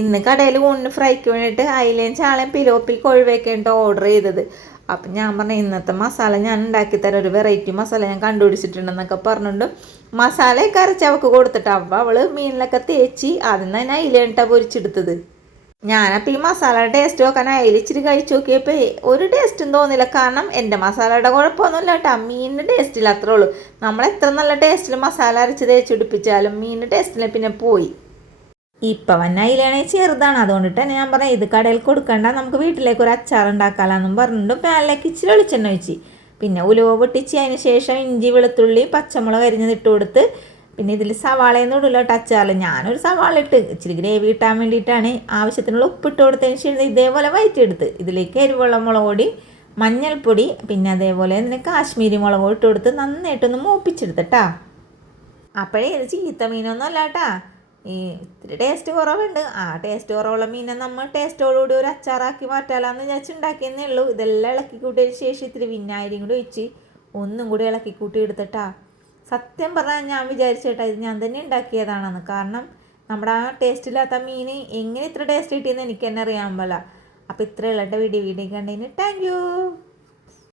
ഇന്ന് കടയിൽ ഊണിന് ഫ്രൈക്ക് വേണ്ടിയിട്ട് അയിലയും ചാളയും പിലോപ്പി കൊഴുവയൊക്കെയാണ് ഓർഡർ ചെയ്തത്. അപ്പം ഞാൻ പറഞ്ഞു ഇന്നത്തെ മസാല ഞാൻ ഉണ്ടാക്കിത്തരാം, ഒരു വെറൈറ്റി മസാല ഞാൻ കണ്ടുപിടിച്ചിട്ടുണ്ടെന്നൊക്കെ പറഞ്ഞുകൊണ്ട് മസാലയൊക്കെ അരച്ച് അവൾക്ക് കൊടുത്തിട്ട് അവൾ മീനിലൊക്കെ തേച്ച് ആദ്യം തന്നെ അയിലേട്ടാണ് പൊരിച്ചെടുത്തത്. ഞാനപ്പോൾ ഈ മസാലയുടെ ടേസ്റ്റ് നോക്കാൻ അയില ഇച്ചിരി കഴിച്ച് നോക്കിയപ്പോൾ ഒരു ടേസ്റ്റും തോന്നില്ല. കാരണം എൻ്റെ മസാലയുടെ കുഴപ്പമൊന്നുമില്ല കേട്ടോ, മീനിൻ്റെ ടേസ്റ്റില്ല, അത്രേ ഉള്ളൂ. നമ്മൾ എത്ര നല്ല ടേസ്റ്റിൽ മസാല അരച്ച് തേച്ച് പിടിപ്പിച്ചാലും മീനിൻ്റെ ടേസ്റ്റിൽ പിന്നെ പോയി. ഇപ്പം വന്ന അയിലാണെങ്കിൽ ചെറുതാണ്, അതുകൊണ്ടിട്ട് തന്നെ ഞാൻ പറയാം ഇത് കടയിൽ കൊടുക്കണ്ട, നമുക്ക് വീട്ടിലേക്ക് ഒരു അച്ചാർ ഉണ്ടാക്കാമെന്നും പറഞ്ഞിട്ട് പാനിലേക്ക് ഇച്ചിരി വെളിച്ചെണ്ണ ഒഴിച്ച് പിന്നെ ഉലുവ പൊട്ടിച്ച് അതിന് ശേഷം ഇഞ്ചി വെളുത്തുള്ളി പച്ചമുളക് അരിഞ്ഞത് ഇട്ട് കൊടുത്ത് പിന്നെ ഇതിൽ സവാളയൊന്നും ഇടില്ല കേട്ടോ അച്ചാറിൽ. ഞാനൊരു സവാള ഇട്ട് ഇച്ചിരി ഗ്രേവി കിട്ടാൻ വേണ്ടിയിട്ടാണ്. ആവശ്യത്തിനുള്ള ഉപ്പിട്ട് കൊടുത്തതിന് ശേഷം ഇതേപോലെ വഴറ്റിയെടുത്ത് ഇതിലേക്ക് എരിവുള്ള മുളക് പൊടി മഞ്ഞൾപ്പൊടി പിന്നെ അതേപോലെ തന്നെ കാശ്മീരി മുളക് ഇട്ട് കൊടുത്ത് നന്നായിട്ടൊന്ന് മൂപ്പിച്ചെടുത്തിട്ടാ. അപ്പോഴേ ഇത് ചീത്ത മീനൊന്നും അല്ല കേട്ടാ, ഈ ഇത്തിരി ടേസ്റ്റ് കുറവുണ്ട്. ആ ടേസ്റ്റ് കുറവുള്ള മീനെ നമ്മൾ ടേസ്റ്റോടുകൂടി ഒരു അച്ചാറാക്കി മാറ്റാലാന്ന് വിചാരിച്ച് ഉണ്ടാക്കിയെന്നേ ഉള്ളൂ. ഇതെല്ലാം ഇളക്കി കൂട്ടിയതിന് ശേഷം ഇത്തിരി വിനാഗിരിയും കൂടി ഒഴിച്ച് ഒന്നും കൂടി ഇളക്കി കൂട്ടി എടുത്തിട്ടാ. സത്യം പറഞ്ഞാൽ ഞാൻ വിചാരിച്ചേട്ടാ ഇത് ഞാൻ തന്നെ ഉണ്ടാക്കിയതാണെന്ന്. കാരണം നമ്മുടെ ആ ടേസ്റ്റ് ഇല്ലാത്ത മീൻ എങ്ങനെ ഇത്ര ടേസ്റ്റ് കിട്ടിയെന്ന് എനിക്ക് തന്നെ അറിയാൻ പാടില്ല. അപ്പോൾ ഇത്രയുള്ള വീഡിയോ കണ്ടതിന് താങ്ക് യു.